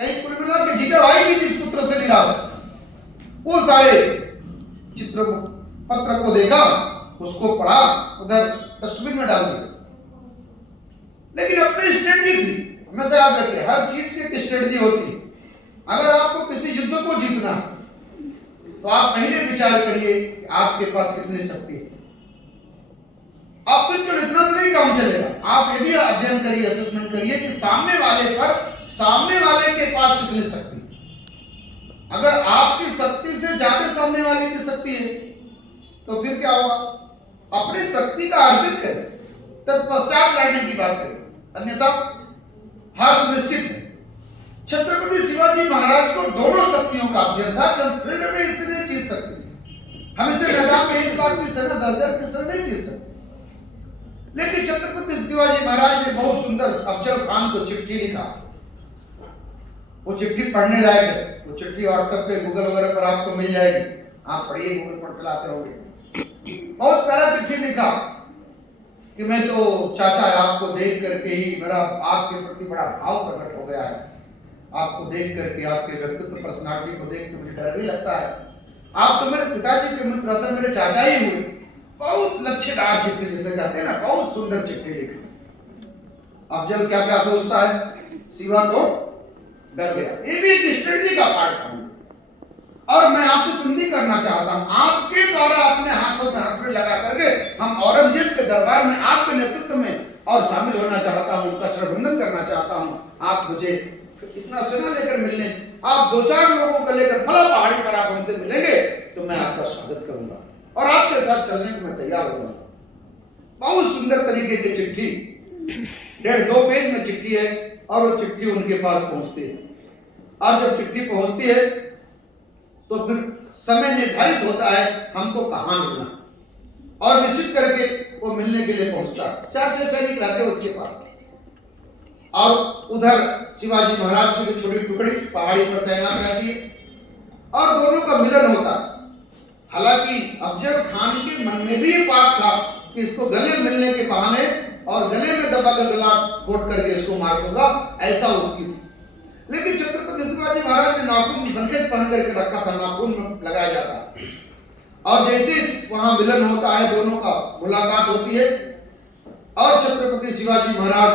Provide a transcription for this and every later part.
कहीं कुल मिला के जीजाबाई भी जिस पुत्र से निराश, वो सारे चित्र को, पत्र को देखा, उसको पढ़ा, उधर डस्टबिन में डाल दिया। लेकिन अपनी स्ट्रेटजी थी, हमेशा याद रखिए, हर चीज की एक स्ट्रेटजी होती है। अगर आपको किसी युद्ध को जीतना तो आप पहले विचार करिए कि आपके पास कितनी शक्ति है। आप केवल इतना से नहीं काम चलेगा, आप ये भी अध्ययन करिए, असेसमेंट करिए कि सामने वाले के पास कितनी शक्ति है। अगर आपकी शक्ति से ज्यादा सामने वाले की शक्ति है तो फिर क्या होगा? अपनी शक्ति का अर्जन करें, तत्पश्चात लड़ने की बात करें, अन्यथा हार निश्चित है। छत्रपति शिवाजी महाराज को दोनों शक्तियों का अध्ययन था कि हम फील्ड में इससे नहीं जीत सकते, हम इसे मैदान में 1 लाख की सेना 10,000 की सेना नहीं जीत सकते। लेकिन छत्रपति शिवाजी महाराज ने बहुत सुंदर अफजल खान को चिट्ठी लिखा। वो चिट्ठी पढ़ने लायक है, वो चिट्ठी व्हाट्सएप पे, गूगल वगैरह पर आपको मिल जाएगी, आप पढ़िए, गूगल पर चलाते होंगे। बहुत प्यारा चिट्ठी लिखा कि मैं तो चाचा आपको देख करके ही मेरा आपके प्रति बड़ा भाव प्रकट हो गया है। आपको देख करके, आपके व्यक्तित्व, पर्सनालिटी को देख के मुझे डर भी लगता है। आप तो मेरे पिताजी के मित्र थे, मेरे चाचा ही हुए। बहुत लच्छेदार चिट्ठी जिसे कहते हैं ना, बहुत सुंदर चिट्ठी लिखी। अफजल क्या क्या सोचता है, शिवा तो डर गया। ये भी एक स्ट्रेटजी का पार्ट था। और मैं आपसे संधि करना चाहता हूं, आपके द्वारा अपने हाथों में हाथ लगा करके हम औरंगजेब के दरबार में आपके नेतृत्व में और शामिल होना चाहता हूं, उनका शरबंधन करना चाहता हूं। आप मुझे इतना सेना लेकर मिलने, आप 2-4 लोगों को लेकर फला पहाड़ी पर आप हमसे मिलेंगे तो मैं आपका स्वागत करूंगा और आपके साथ चलने को मैं तैयार हो जाऊंगा। बहुत सुंदर तरीके की चिट्ठी, 1.5-2 पेज में चिट्ठी है और वो चिट्ठी उनके पास पहुंचती है। और जब चिट्ठी पहुंचती है तो फिर समय निर्धारित होता है हमको कहां मिलना, और निश्चित करके वो मिलने के लिए पहुंचता है। 4-6 सैनिक रहते हैं उसके पास, और उधर शिवाजी महाराज की भी छोटी टुकड़ी पहाड़ी पर तैनात रहती है और दोनों का मिलन होता है। हालांकि अफजल खान के मन में भी ये बात था कि इसको गले मिलने के बहाने और गले में दबा कर गला घोट करके इसको मार दूंगा, ऐसा उसकी थी। लेकिन छत्रपति शिवाजी महाराज ने नाखून संकेत पहन करके रखा था, नाखून में लगाया जाता। और जैसे वहां मिलन होता है, दोनों का मुलाकात होती है और छत्रपति शिवाजी महाराज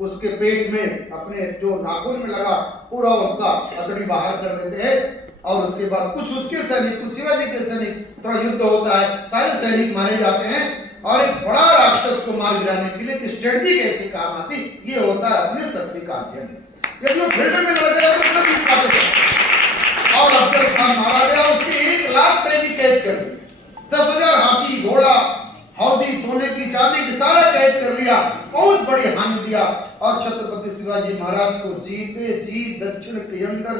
उसके पेट में अपने जो नाखून में लगा पूरा उसका हथड़ी बाहर कर देते हैं। और उसके बाद कुछ उसके सैनिक, कुछ शिवाजी के सैनिक, थोड़ा युद्ध होता है, सारे सैनिक मारे जाते हैं और एक बड़ा राक्षस को मार गिराने के लिए स्ट्रेटजी कैसे काम आती, ये होता है अपनी शक्ति का अध्ययन। यदि वो फील्ड में लड़ गया तो नहीं जीत पाते थे। और अफजल खान मारा गया, उसके 1 लाख सैनिक कैद कर दिए, 10,000 हाथी घोड़ा हौदी सोने की चांदी की सारा कैद कर लिया, बहुत बड़ी हानि दिया। और छत्रपति शिवाजी महाराज को जीते जी दक्षिण के अंदर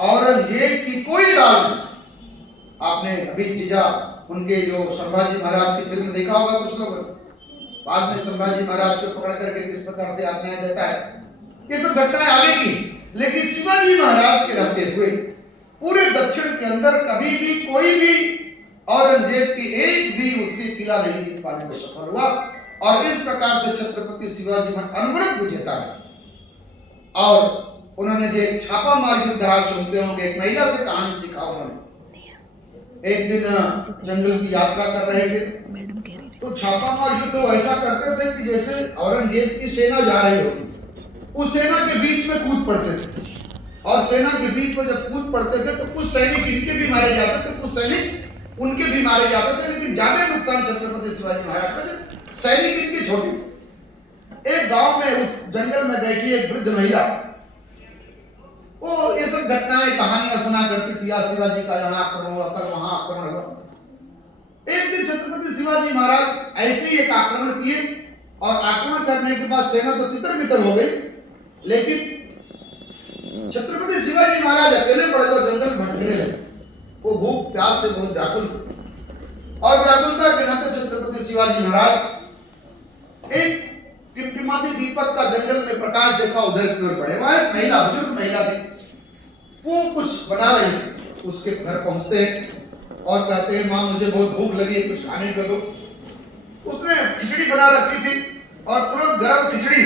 औरंगजेब की कोई दाल नहीं। आपने अभी जीजा उनके जो संभाजी महाराज की फिल्म देखा होगा कुछ लोग, बाद में संभाजी महाराज को पकड़ करके किस प्रकार से अन्याय देता है, ये सब घटनाएं आगे की। लेकिन शिवाजी महाराज के रहते हुए पूरे दक्षिण के अंदर कभी भी कोई भी औरंगजेब की एक भी उसकी किला नहीं जीत पाने में सफल हुआ। और इस प्रकार से छत्रपति शिवाजी महाराज अनवरत विजेता है। और उन्होंने जो एक छापा मार युद्ध आप सुनते होंगे, एक महिला से कहानी सीखा उन्होंने। एक दिन जंगल की यात्रा कर रहे थे तो छापा मार युद्ध ऐसा करते थे कि जैसे औरंगजेब की सेना जा रही हो, उस सेना के बीच में कूद पड़ते थे। और सेना के बीच में जब कूद पड़ते थे तो कुछ सैनिक इनके भी मारे जाते थे, कुछ सैनिक उनके भी मारे जाते थे। लेकिन ज्यादा नुकसान छत्रपति शिवाजी महाराज का, सैनिक इनके छोटे थे। एक गांव में उस जंगल में बैठी एक वृद्ध महिला, वो ये सब घटनाएं कहानियां सुना करती थी, शिवाजी का यहाँ आक्रमण हुआ, कल वहां आक्रमण हुआ। एक दिन छत्रपति शिवाजी महाराज ऐसे ही एक आक्रमण किए और आक्रमण करने के बाद सेना तो तितर बितर हो गई। लेकिन छत्रपति शिवाजी महाराज अकेले पड़ गए, जंगल में भटकने लगे। वो भूख प्यास से बहुत व्याकुल, और व्याकुलता के नाते छत्रपति शिवाजी महाराज एक टिमटिमाती दीपक का जंगल में प्रकाश देखा, उधर की ओर बढ़े। वहां एक महिला, बुजुर्ग महिला थी, वो कुछ बना रही थी। उसके घर पहुंचते हैं और कहते हैं, माँ मुझे बहुत भूख लगी है, कुछ खाने को दो। उसने खिचड़ी बना रखी थी और तुरंत गर्म खिचड़ी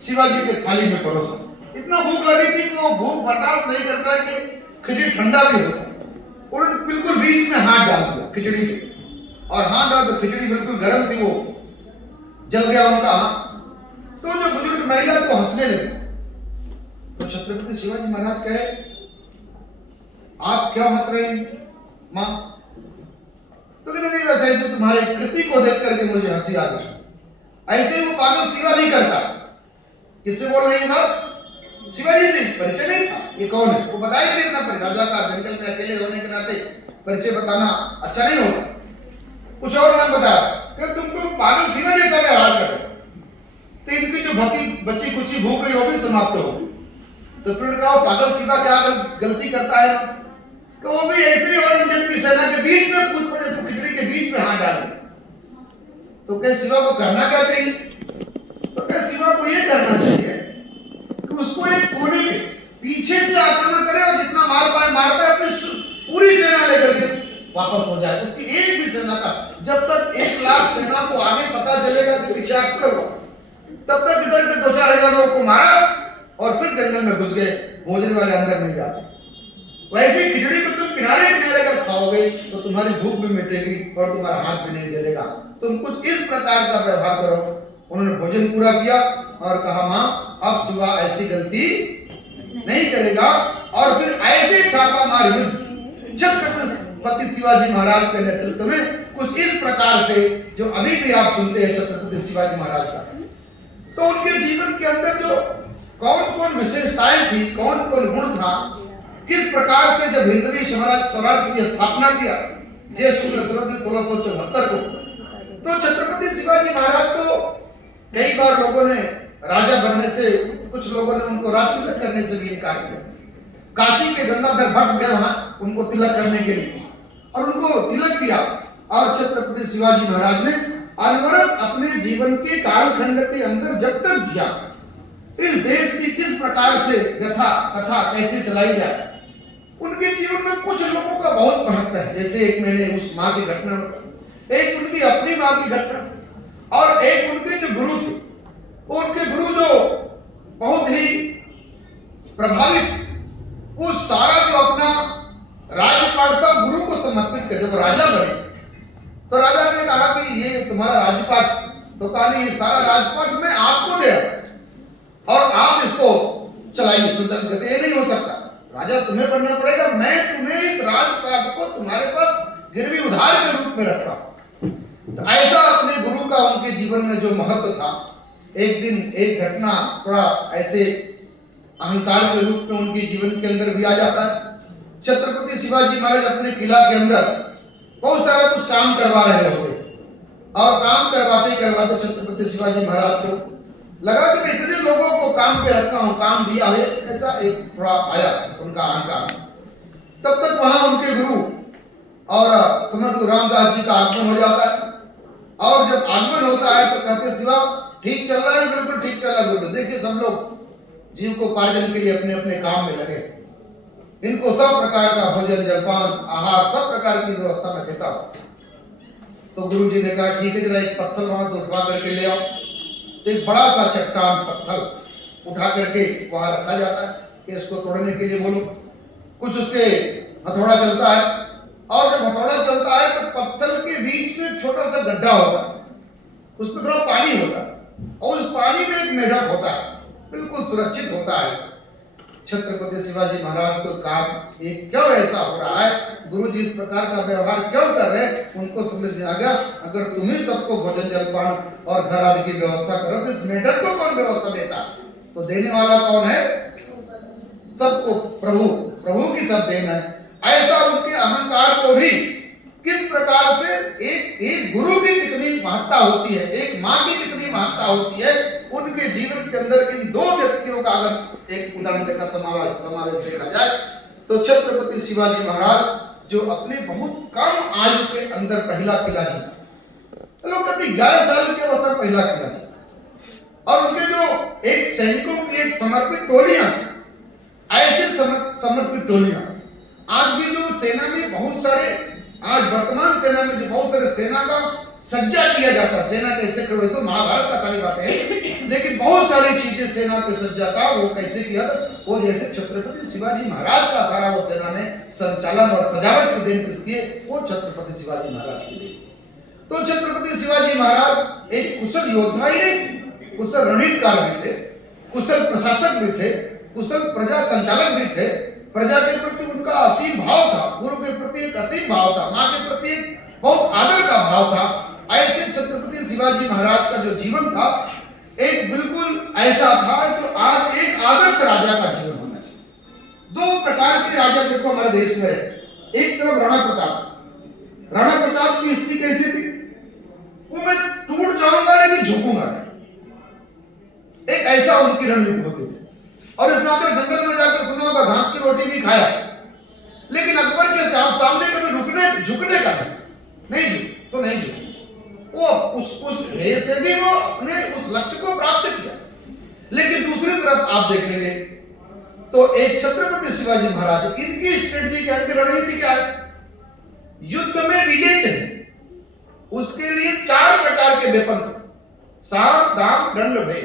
शिवाजी के थाली में परोसा। इतना भूख लगी थी कि वो भूख बर्दाश्त नहीं करता है कि खिचड़ी ठंडा भी हो। उन्होंने बिल्कुल बीच में हाथ डाल दिया खिचड़ी के, और हाथ डाल तो खिचड़ी बिल्कुल गर्म थी, वो जल गया उनका हाथ। तो जो बुजुर्ग महिला तो हंसने लगी। तो छत्रपति शिवाजी महाराज कहे, आप क्यों हंस रहे हैं मां? तो कहते नहीं, वैसे ऐसे तुम्हारे कृति को देख करके मुझे हंसी आ गई। ऐसे वो पागल सेवा नहीं करता। किससे बोल रही है बात? शिवाजी से परिचय नहीं था, ये कौन है वो बताया नहीं इतना। पर राजा का जंगल में अकेले होने के नाते परिचय बताना अच्छा नहीं होगा। कुछ और नाम बताया कि तुम तो पागल सेवा जैसा व्यवहार कर रहे, तो इनकी जो बची कुची भूख रही वो भी समाप्त होगी। तो फिर कहा पागल सेवा क्या गलती करता है कि वो भी ऐसे ही औरंगजेब की सेना के बीच में कूद पड़े, तो खिचड़ी के बीच में हाथ डाल। तो क्या शिवा को करना क्या चाहिए? तो क्या शिवा को ये करना चाहिए कि उसको एक कोने पे पीछे से आक्रमण करे और जितना मार पाए अपनी पूरी सेना लेकर के वापस हो जाए। उसकी एक भी सेना का, जब तक 1 लाख सेना को आगे पता चलेगा कि पीछे आक्रमण हुआ, तब तक इधर के 2-4 हजार लोगों को मारा और फिर जंगल में घुस गए। भोजन वाले अंदर नहीं जाते। वैसे खिचड़ी को तुम किनारे किनारे कर खाओगे तो तुम्हारी भूख भी मिटेगी और तुम्हारा हाथ भी नहीं जलेगा। तुम कुछ इस प्रकार का व्यवहार करो। उन्होंने भोजन पूरा किया और कहा, मां अब शिवा ऐसी गलती नहीं करेगा। और फिर ऐसे छापा मार युद्ध छत्रपति शिवाजी महाराज के नेतृत्व में कुछ इस प्रकार से जो अभी भी आप सुनते हैं छत्रपति शिवाजी महाराज का। तो उनके जीवन के अंदर जो कौन कौन विशेषताएं थी, कौन कौन गुण था, किस प्रकार से जब हिंदवी स्वराज की स्थापना किया ज्येष्ठ शुक्ल 1674 को, तो छत्रपति शिवाजी महाराज को कई बार लोगों ने राजा बनने से, कुछ लोगों ने उनको राज तिलक करने से भी इनकार किया। काशी के गंगाधर भट्ट गए वहां उनको तिलक करने के लिए और उनको तिलक किया। और छत्रपति शिवाजी महाराज ने अनवरत अपने जीवन के कालखंड के अंदर जब तक दिया, इस देश की किस प्रकार से यथा कथा कैसे चलाई जाए, उनके जीवन में कुछ लोगों का बहुत महत्व है। जैसे एक मैंने उस माँ की घटना, एक उनकी अपनी माँ की घटना, और एक उनके जो गुरु थे, उनके गुरु जो बहुत ही प्रभावित, वो सारा जो अपना राजपाट था गुरु को समर्पित कर। जब राजा बने तो राजा ने कहा कि ये तुम्हारा राजपाट, तो कहा नहीं, ये सारा राजपाट मैं आपको दे रहा और आप इसको चलाइए। तो ये नहीं हो सकता, राजा तुम्हें बनना पड़ेगा, मैं तुम्हें इस राजपाट को तुम्हारे पास गिरवी उधार के रूप में रखता हूं। तो ऐसा अपने गुरु का उनके जीवन में जो महत्व था, एक दिन एक घटना थोड़ा ऐसे अहंकार के रूप में उनके जीवन के अंदर भी आ जाता है। छत्रपति शिवाजी महाराज अपने किला के अंदर बहुत सारा कुछ काम करवा रहे होते, और काम करवाते छत्रपति शिवाजी महाराज को लगा कि मैं इतने लोगों को काम पे रखा हूं, काम दिया है, ऐसा एक थोड़ा आया उनका अहंकार। तब तक वहां उनके गुरु और समर्थ रामदास जी का आगमन हो जाता है। और जब आगमन होता है तो कहते, शिवा ठीक चल रहा है? बिल्कुल ठीक चल रहा है गुरु। देखिए सब लोग जीविकोपार्जन के लिए अपने अपने काम में लगे, इनको सब प्रकार का भोजन जलपान आहार सब प्रकार की व्यवस्था में देता हूं। तो गुरु जी ने कहा ठीक है, जरा एक पत्थर वहां से उठवा करके ले आओ। एक बड़ा सा चट्टान पत्थर उठा करके वहां रखा जाता है कि इसको तोड़ने के लिए बोलो। कुछ उसके हथौड़ा चलता है, और जब हथौड़ा चलता है तो पत्थर के बीच में छोटा सा गड्ढा होता है, उसमें थोड़ा पानी होता है, और उस पानी में एक मेढक होता है, बिल्कुल सुरक्षित होता है। छत्रपति शिवाजी महाराज को कहा ये क्यों ऐसा हो रहा है, गुरु जी इस प्रकार का व्यवहार क्यों कर रहे हैं? उनको समझ में आ गया, अगर तुम ही सबको भोजन जलपान और घर आदि की व्यवस्था करो तो इस मेढक को कौन व्यवस्था देता? तो देने वाला कौन है? सबको प्रभु की सब देन है। ऐसा उनके अहंकार को भी किस प्रकार से एक गुरु की कितनी महत्ता होती है, एक माँ की कितनी महत्ता होती है, उनके जीवन के अंदर इन दो व्यक्तियों का अगर एक उदाहरण देखा समावेश देखा जाए तो छत्रपति शिवाजी महाराज जो अपने बहुत कम आयु के अंदर पहला किला जीता, लोग कहते 11 साल के अवस्था पहला किला जीता, और उनके जो एक सैनिकों की एक समर्पित टोलियां, ऐसे समर्पित टोलियां आज भी जो सेना में बहुत सारे, आज वर्तमान सेना में जो बहुत सारे सेना का सज्जा किया जाता, सेना कैसे खड़े हुई, तो महाभारत का सारी बातें हैं, लेकिन बहुत सारी चीजें सेना के सज्जा का वो कैसे किया, वो जैसे छत्रपति शिवाजी महाराज का सारा वो सेना में संचालन और सजावट की देन किसकी है, वो छत्रपति शिवाजी महाराज की देन। तो छत्रपति शिवाजी महाराज एक कुशल योद्धा ही नहीं थे, कुशल रणनीतिकार भी थे, कुशल प्रशासक भी थे, कुशल प्रजा संचालक भी थे। प्रजा के प्रति उनका असीम भाव था, गुरु के प्रति एक असीम भाव था, माँ के प्रति एक बहुत आदर का भाव था। ऐसे छत्रपति शिवाजी महाराज का जो जीवन था एक बिल्कुल ऐसा था जो आज एक आदर्श राजा का जीवन होना चाहिए। दो प्रकार के राजा देखो हमारे देश में, एक तरफ राणा प्रताप। राणा प्रताप की स्थिति कैसी थी, वो मैं टूट जाऊंगा लेकिन झुकूंगा नहीं, एक ऐसा उनकी रणनीति होती थी। और इस नाते जंगल में जाकर सुना होगा घास की रोटी भी खाया, लेकिन अकबर के सामने कभी झुकने का नहीं झुक तो नहीं झुक, वो उस भय से भी वो अपने उस लक्ष्य को प्राप्त किया। लेकिन दूसरी तरफ आप देख लेंगे तो एक छत्रपति शिवाजी महाराज, इनकी स्ट्रेटजी क्या है, रणनीति क्या है, युद्ध में विजय चाहिए, उसके लिए 4 प्रकार के वेपन, साम दाम दंड भय।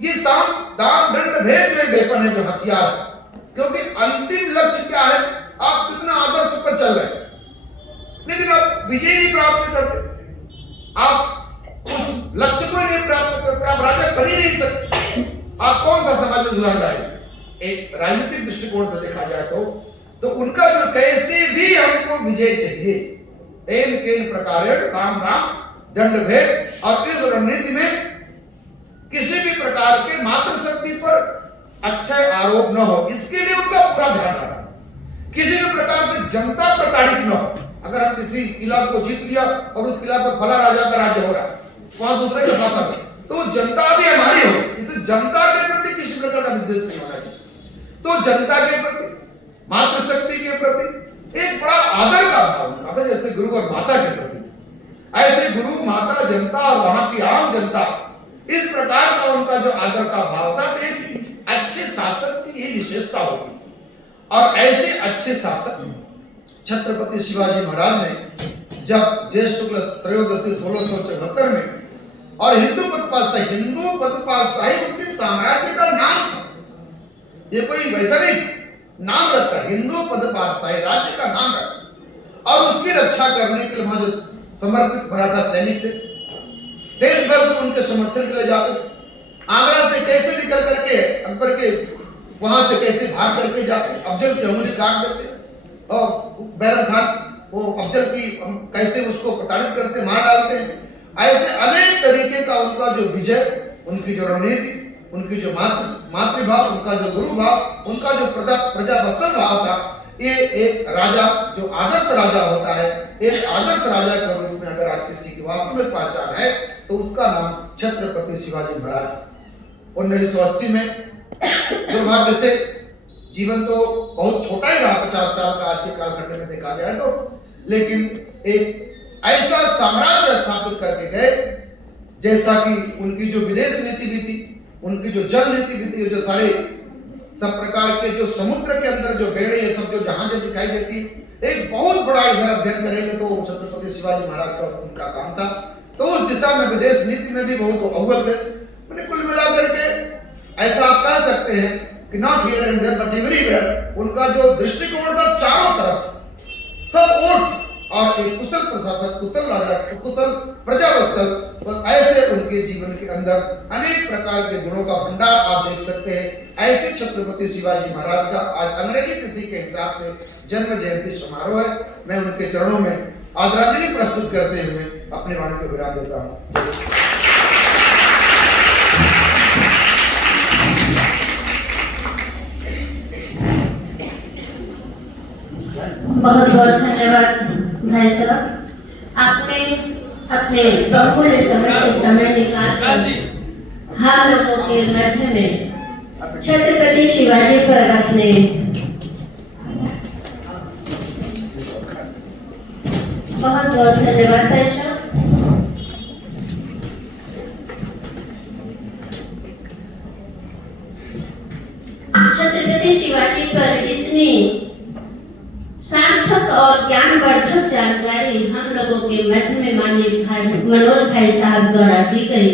ये साम दाम दंड भय जो वेपन है, जो हथियार है, क्योंकि अंतिम लक्ष्य क्या है, आप कितना आदर्श पर चल रहे हैं लेकिन आप विजय नहीं प्राप्त करते, आप उस लक्ष्य को नहीं प्राप्त करते, आप राजा बन ही नहीं सकते, आप कौन सा समाज में सुधार लाएंगे। एक राजनीतिक दृष्टिकोण से देखा जाए तो उनका जो कैसे भी हमको विजय चाहिए, एन केन प्रकार साम दाम दंड भय। और इस रणनीति में किसी भी प्रकार के मातृशक्ति पर अक्षय आरोप न हो, इसके लिए उनका पूरा ध्यान रखा। किसी भी प्रकार से जनता प्रताड़ित न हो। अगर हम किसी किला को जीत लिया और उस किला पर फला राजा का राज्य हो रहा है, वहां दूसरे का शासन, तो जनता भी हमारी हो, इसे जनता के प्रति किसी प्रकार का विद्वेष नहीं होना चाहिए। तो जनता के प्रति, मातृशक्ति के प्रति एक बड़ा आदर का भाव होता है, जैसे गुरु और माता के प्रति, ऐसे गुरु माता जनता और वहां की आम जनता, इस प्रकार का उनका जो आदर का भाव था, एक अच्छे शासक की ये विशेषता होती। और ऐसे अच्छे शासक छत्रपति शिवाजी महाराज ने जब ज्येष्ठ शुक्ल त्रयोदशी 1674 में, और हिंदू पदपाशाही उनके साम्राज्य का नाम था, ये कोई वैसा नहीं नाम रखा, हिंदू पदपाशाही राज्य का नाम रखा। और उसकी रक्षा करने के लिए वहां जो समर्पित मराठा सैनिक थे, देश भर से उनके समर्थन के लिए जाते थे। आगरा से कैसे निकल करके अकबर के वहां से कैसे भाग करके जाते, अफजल की उंगली काट देते, और बैरम खान वो अफजल की कैसे उसको प्रताड़ित करते, मार डालते। ऐसे अनेक तरीके का उनका जो विजय, उनकी जो रणनीति, उनकी जो मातृभाव, उनका जो गुरु भाव, उनका जो प्रजा वत्सल भाव था, ये एक राजा जो आदर्श राजा होता है, एक आदर्श राजा के रूप में अगर आज किसी की वास्तव में पहचान है तो उसका नाम छत्रपति शिवाजी महाराज। 1980 में दुर्भाग्य से जीवन तो बहुत छोटा ही रहा, 50 साल का आज के कालखंड में देखा जाए तो, लेकिन एक ऐसा साम्राज्य स्थापित करके गए, जैसा कि उनकी जो विदेश नीति भी थी, उनकी जो जल नीति भी थी, जो सारे सब प्रकार के जो समुद्र के अंदर जो बेड़े, ये सब जो जहाजें दिखाई देती, एक बहुत बड़ा इधर अध्ययन करेंगे तो छत्रपति शिवाजी महाराज का उनका काम था। तो उस दिशा में विदेश नीति में भी बहुत अव्वल थे। मैंने कुल मिलाकर के ऐसा आप कह सकते हैं कि not here and there but everywhere, उनका जो दृष्टिकोण था चारों तरफ सब ओर, और एक कुशल प्रशासक, कुशल राजा, कुशल प्रजावत्सल, तो ऐसे उनके जीवन के अंदर अनेक प्रकार के गुणों का भंडार आप देख सकते हैं। ऐसे छत्रपति शिवाजी महाराज का आज अंग्रेजी तिथि के हिसाब से जन्म जयंती समारोह है। मैं उनके चरणों में आदरांजलि प्रस्तुत करते हुए अपने वाणी को विराम देता हूँ। बहुत बहुत धन्यवाद भाई साहब, आपने अपने बहुमूल्य समय निकाल हम लोगों के मध्य में छत्रपति शिवाजी पर अपने बहुत बहुत धन्यवाद भाई साहब। छत्रपति शिवाजी पर इतनी सार्थक सार्थक और ज्ञानवर्धक जानकारी हम लोगों के मध्य में माननीय भाई मनोज भाई साहब द्वारा दी गई,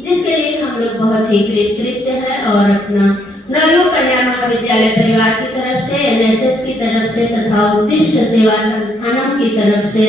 जिसके लिए हम लोग बहुत ही कृतज्ञ हैं और अपना नवयुग कन्या महाविद्यालय परिवार की तरफ से, एनएसएस की तरफ से तथा उत्कृष्ट सेवा संस्थानों की तरफ से